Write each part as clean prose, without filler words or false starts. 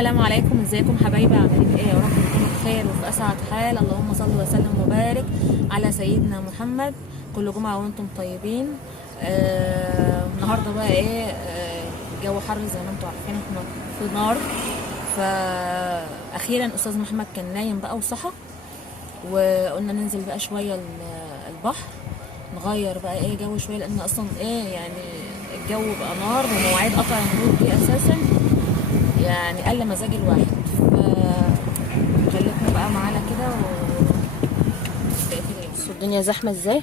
السلام عليكم، ازيكم حبايبي؟ عاملين ايه؟ يا رب تكونوا بخير وفي اسعد حال. اللهم صل وسلم وبارك على سيدنا محمد. كل جمعه وانتم طيبين. النهارده بقى ايه؟ الجو حر زي ما انتم عارفين، احنا في نار. فاخيرا استاذ محمد كان نايم بقى وصحى، وقلنا ننزل بقى شويه البحر، نغير بقى ايه جو شويه، لان اصلا ايه يعني الجو بقى نار، ومواعيد قطع النور دي اساسا يعني قل مزاج الواحد. خليكم بقى معانا كده بصوا الدنيا زحمه ازاي.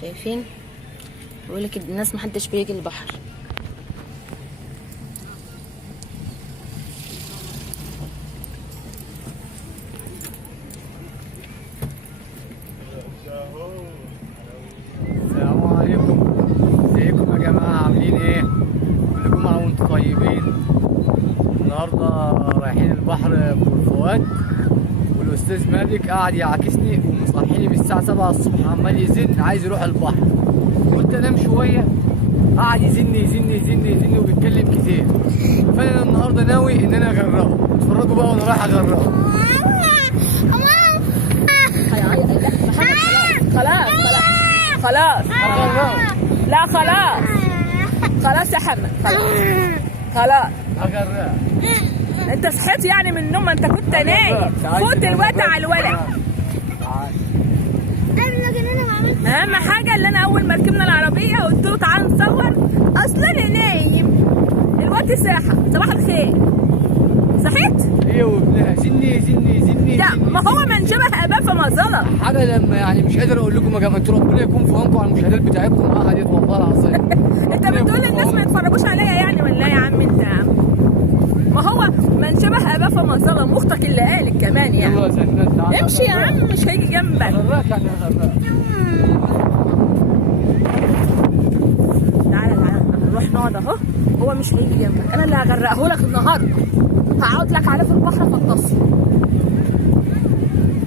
شايفين؟ بيقولك الناس محدش بيجي البحر. السلام عليكم، ازيكم يا جماعه؟ عاملين ايه؟ كل جمعه وانتم طيبين. النهارده رايحين البحر في فؤاد، والاستاذ مالك قاعد يعاكسني ومصحيني من الساعه 7 الصبح، عمال يزن عايز يروح البحر. قلت انام شويه، قاعد يزن يزن يزن يزن وبيتكلم كتير. فانا النهارده ناوي ان انا اغرقه. اتفرجوا بقى وانا رايح اغرقه. خلاص هغرقه. لا خلاص يا حمد، خلاص هغرقه. انت صحيت يعني من النوم؟ انت كنت نايم فوت دلوقتي على الولد. اهم حاجه اللي انا اول ما ركبنا العربيه قلت له تعال نصور، اصلا انا نايم دلوقتي ساحه. صباح الخير، صحيت؟ ايوه ابنها زني زني زني. لا ما هو من شبه اباه فما ظلم. حاجه لما يعني مش قادر اقول لكم يا جماعه، انتوا ربنا يكون في عونكم على المشاهدات بتاعتكم معاها ديت، والله العظيم. انت بتقول للناس ما يتفرجوش عليا يعني ولا يا عم انت؟ ما هو من شبه اباه فما ظلم، اختك اللي قالت كمان يعني. يلا يا زنان تعالى. امشي يا عم، مش هيجي جنبك. هغرقك يعني هغرقك. تعالى نروح نقعد اهو، هو مش هيجي جنبك، انا اللي هغرقه لك النهارده. هقعد لك عليه في البحر فطسه،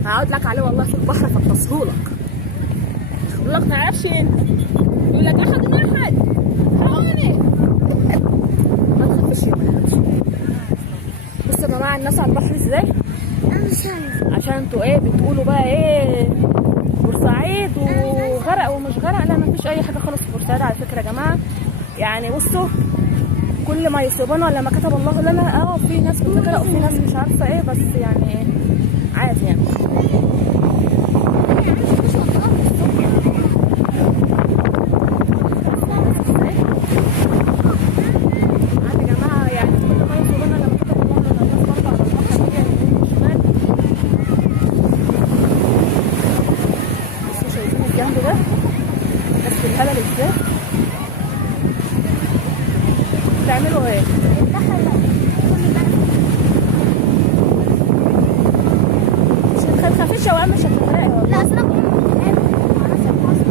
هقعد لك عليه والله في البحر فطسه لك. يقول لك ما تعرفش انت، يقول لك اخد واحد حوالي. ما تخافش يا بنات. بصوا يا جماعه الناس على البحر ازاي، عشان انتوا ايه بتقولوا بقى ايه بورسعيد وغرق ومش غرق. لا مفيش اي حاجه خالص في بورسعيد على فكره يا جماعه. يعني بصوا كل ما يصيبنا ولا ما كتب الله لنا، في ناس بتغرق وفي ناس مش عارفه ايه، بس يعني عادي يعني. عادي يا جماعه، يعني كل ما يصيبنا لما كتب الله لنا، الناس برضه على البحر كده يمين وشمال. بصوا شايفين الجنب ده الناس في الهبل ازاي بتعملوا ايه؟ مش تخافيش يا وام، مش هتغرقي والله.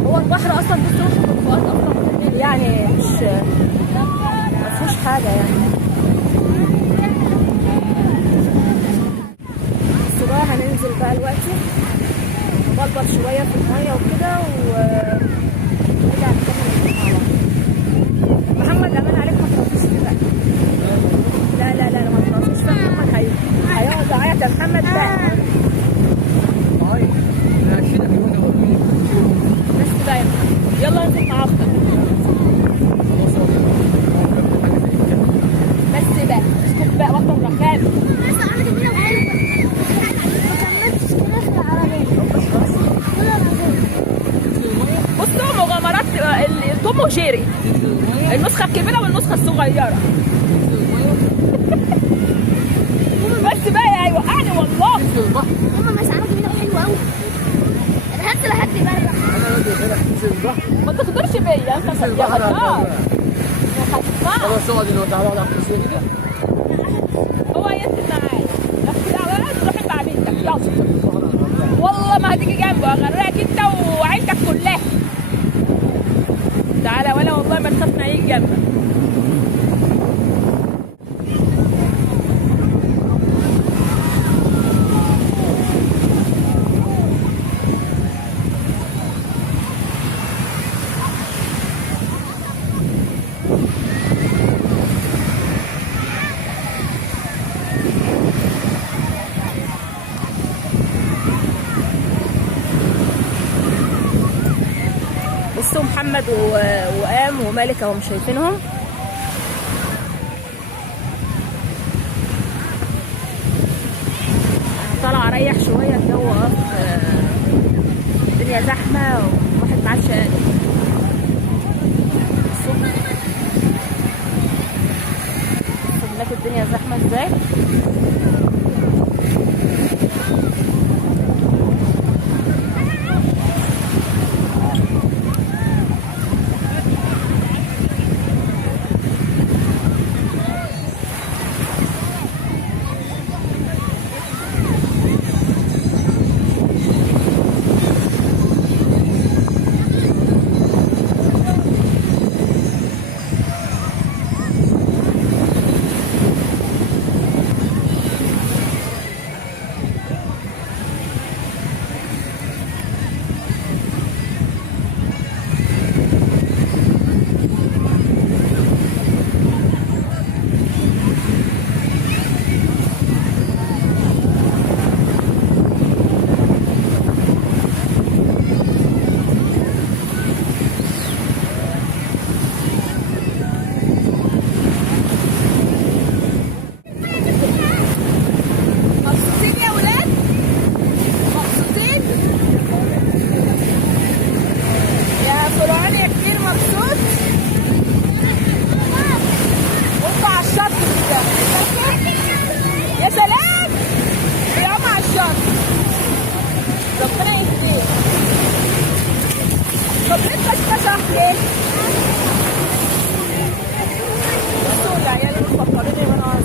هو البحر اصلا بصوا الفؤاد اصلا يعني مش مفيهوش حاجه يعني. بس بقى هننزل بقى دلوقتي نبلبل شويه في الميه وكده ونرجع نكمل مع بعض. محمد امان عليك ما تروحوش بقى. لا ما تروحوش بقى. محمد هيقعد يعيط يا محمد بقى. بس بقى يلا انزل مع اختك. بس بقى اسكت بقى بطل رخام. بصوا مغامرات توم وجيري، النسخة الكبيرة والنسخة الصغيرة. بس بقى يا هيوقعني والله. هما مسعرهم هنا حلو قوي. انا هنزل اهدي بره. ما تقدرش بيا انت يا خلاص. خلاص اقعد انه تعالى على الكرسي كده. هو ينزل معايا بس الاولاد تروح مع بنتك يلا. والله ما هتيجي جنبه، هغرقك انت وعيلتك كلها. تعالى ولا والله ما تخاف ما يجي جنبك. بصوا محمد وقام ومالك اهو مش شايفينهم. طالعه اريح شويه، الجو الدنيا زحمه وواحد معاه شقاق. هناك الدنيا زحمه ازاي.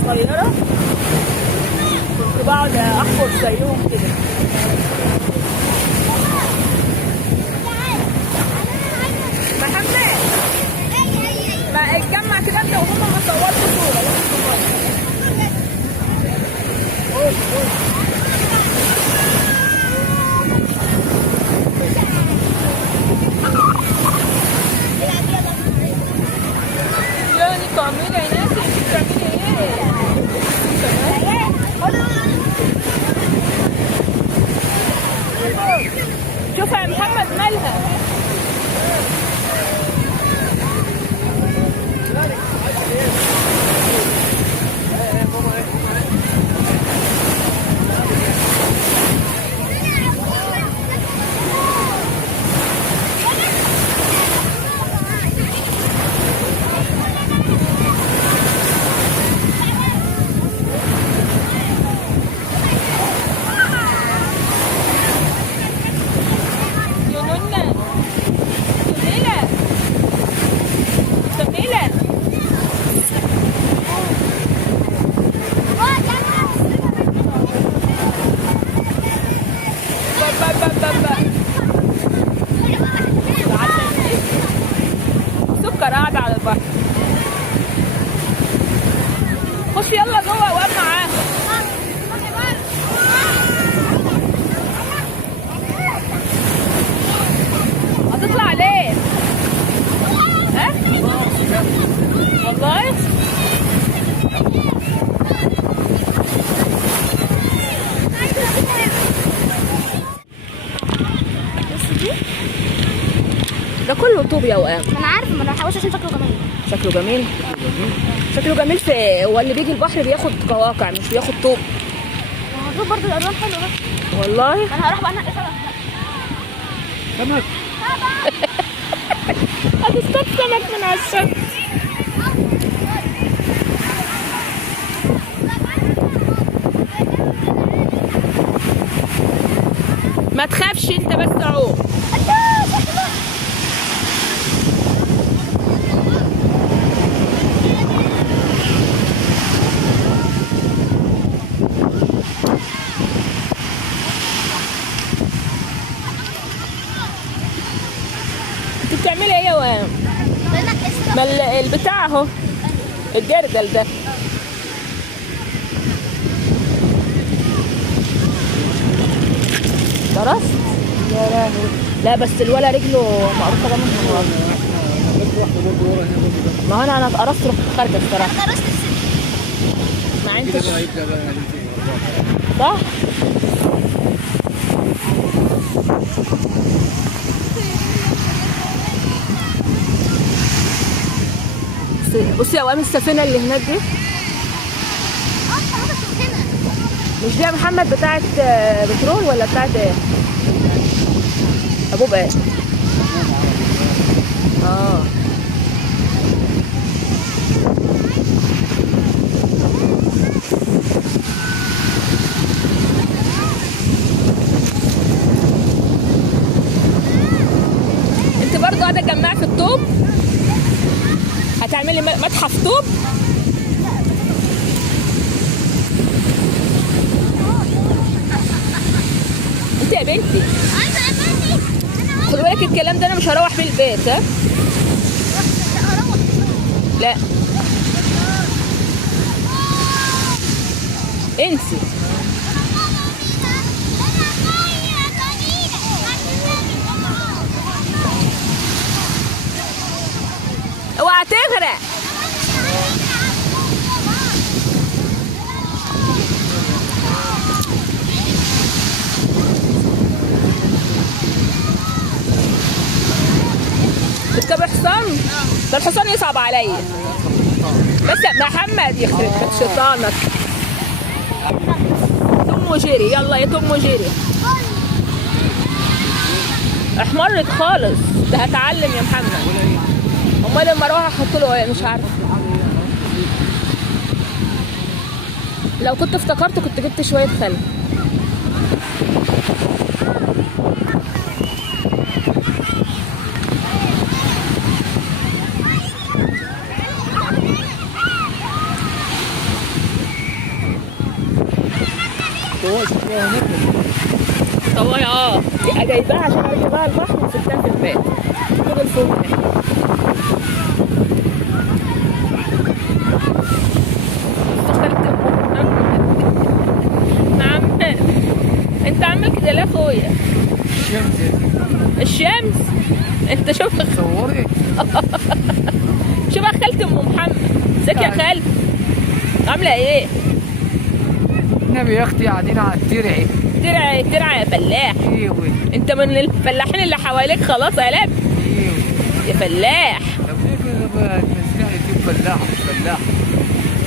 صغيرة كنت بقعد احفر زيهم كده. محمد ما اتجمع كده انت وهم ما صورتوا صورة. يعني تعملي هناك بتعملي ايه؟ شوف يا محمد مالها. سكر قاعدة على البحر. خش يلا جوه وقف معاه. هتطلع ليه؟ ها؟ والله؟ ده كله طوب يا وقام. انا عارفه، ما انا هحوش عشان شكله جميل. شكله جميل. شكله جميل في هو اللي بيجي البحر بياخد قواقع مش بياخد طوب. المفروض برضه الالوان حلوه بس. والله انا هروح بقى انقي سمك. هتصطاد سمك من على الشط. ما تخافش انت بس عوم. انت بتعملي ايه يا وام؟ ما البتاع اهو الجردل ده. درست؟ يا لهوي. لا بس الولا رجله مقطوعه من ورا. ما انا اتقرصت رحت خارجه الصراحه. انا درست ما انتش صح؟ بصي اوام السفينه اللي هناك دي، مش دي يا محمد بتاعت بترول ولا بتاعت ايه؟ ابوب ايه؟ اه انت برضو قاعده تجمعي في الطوب؟ هتعملي متحف طوب؟ انت يا بنتي خدي بالك الكلام ده انا مش هروح بيه البيت. ها لا انسي. اوعى تغرق. تركبي حصان؟ ده الحصان يصعب عليا. بس محمد يخرب بيت شيطانك. توم وجيري يلا يا توم وجيري. احمرت خالص. ده هتعلم يا محمد. امال لما اروح احط له ايه؟ مش عارفه. لو كنت افتكرت كنت جبت شويه خل. طوايا دي جايباها عشان اركبها البحر وسبتها في البيت. خد الفوق هنا. نعم انت عامل كده ليه يا اخويا؟ الشمس انت شوف صوري. شوف خالتي ام محمد. ازيك يا خالتي؟ عامله ايه؟ النبي يا اختي قاعدين على الترعي. ترعى يا فلاح. ايوه انت من الفلاحين اللي حواليك خلاص يا لب. ايوه يا فلاح. طب ليه كده بقى تنزلي تجيب فلاح مش فلاح؟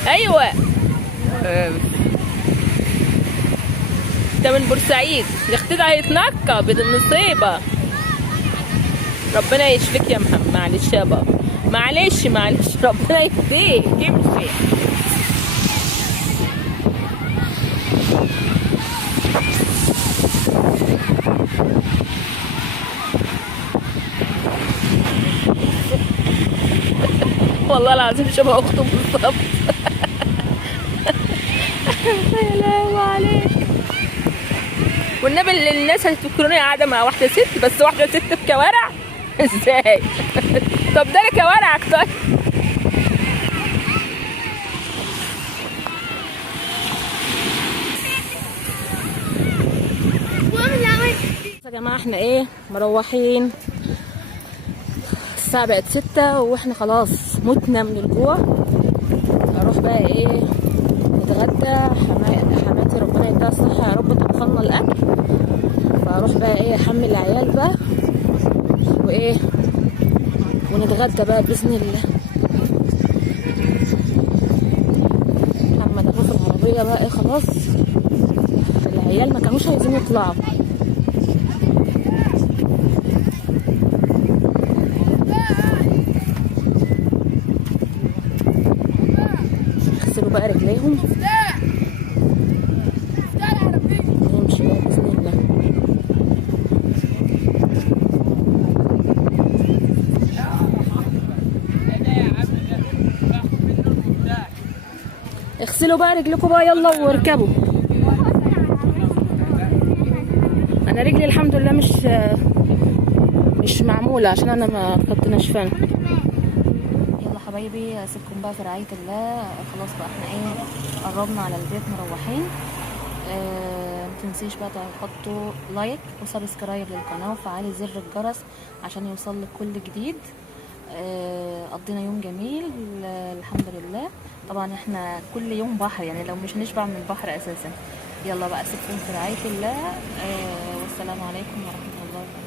ايوه آه. انت من بورسعيد. يا اختي ده هيتنقى بالنصيبه. ربنا يشفيك يا محمد. معلش يا بابا. معلش ربنا يهديك. امشي. والله العظيم شبه اخته بالظبط. يا لهوي عليك. والنبي اللي الناس هتفكروني قاعده مع واحده ست، بس واحده ست بكوارع ازاي؟ طب ده انا كوارع اكتر. يا جماعه احنا ايه مروحين. الساعه بقت 6 واحنا خلاص متنا من الجوع. اروح بقى ايه نتغدى. حماتي ربنا يديها الصحه يا رب تطخلنا الاكل. فاروح بقى ايه احمل العيال بقى وايه ونتغدى بقى باذن الله. محمد اهو في العربيه بقى ايه خلاص. العيال ما كانوش عايزين يطلعوا. يغسلوا بقى رجليهم. نمشي بقى باذن الله. اغسلوا بقى رجلكم بقى يلا واركبوا. انا رجلي الحمد لله مش معموله عشان انا ما كنت نشفانه. يلا حبايبي اسيبكم بقى في رعايه الله. خلاص بقى احنا ايه قربنا على البيت مروحين. متنسيش بقى تحطوا لايك وسبسكرايب للقناه وفعلي زر الجرس عشان يوصل لك كل جديد. قضينا يوم جميل الحمد لله. طبعا احنا كل يوم بحر يعني لو مش هنشبع من البحر اساسا. يلا بقى اسيبكم في رعايه الله. والسلام عليكم ورحمه الله وبركاته.